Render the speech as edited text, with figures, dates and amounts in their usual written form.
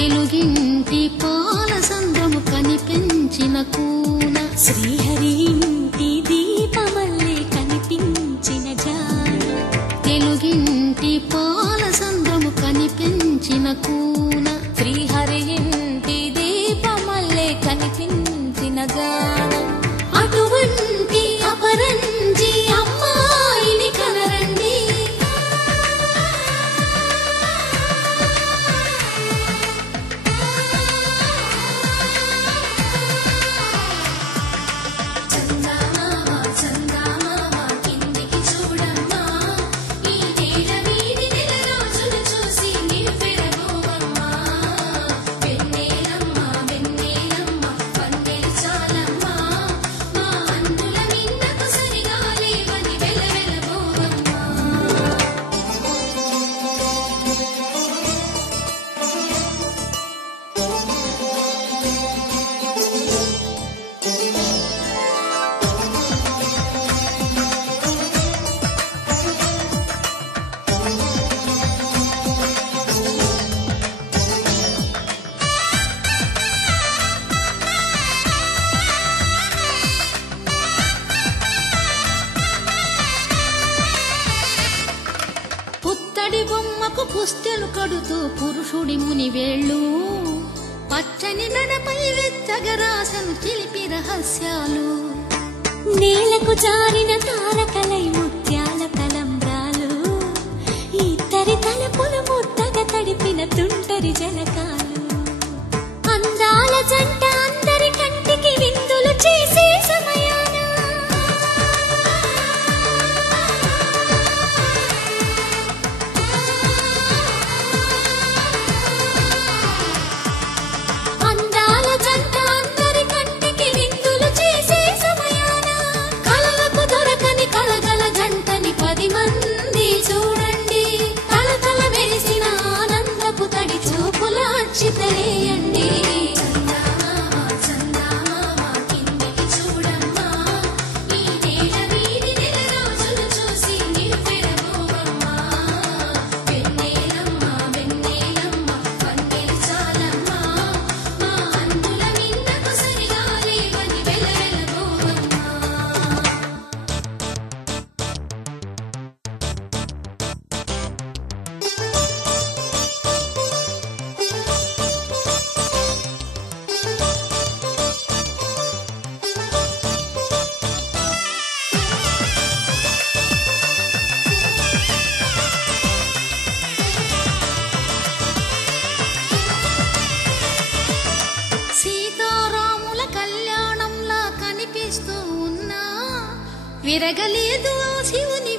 తెలుగింటి పాల సంద్రము కనిపించిన కూన శ్రీహరి ఇంటి దీపమల్లే కనిపించిన జాన తెలుగింటి పాల సంద్రము కనిపించిన కూన శ్రీహరి ఇంటి దీపమల్లే కనిపించిన జాన అటువంటి అపరంజి అమ్మాయిని కనరండి పుత్తడి బొమ్మకు పుస్తెలు కడుతూ పురుషుడి ముని వేళ్ళు పచ్చని మెడపై వెచ్చగరాసను చిలిపి రహస్యాలు నేలకు జారిన తారకలై ముత్యాల తలంబ్రాలు ఇద్దరి తలపులు ముద్దగా తడిపిన తుంటరి జలకాలు అందాల జంట అందరి కంటికి విందులు చేసే సమయాన అందాల జంట అందరి కంటికి విందులు చేసే సమయాన కలలకు దొరకని కలగల జంటని 10 మంది చూడండి తలతల మెరిసిన ఆనందపు తడి చూపుల అచ్చితలేయండి సీతారాముల కళ్యాణంలా కనిపిస్తూ ఉన్నా విరగలేదు ఆ శివుని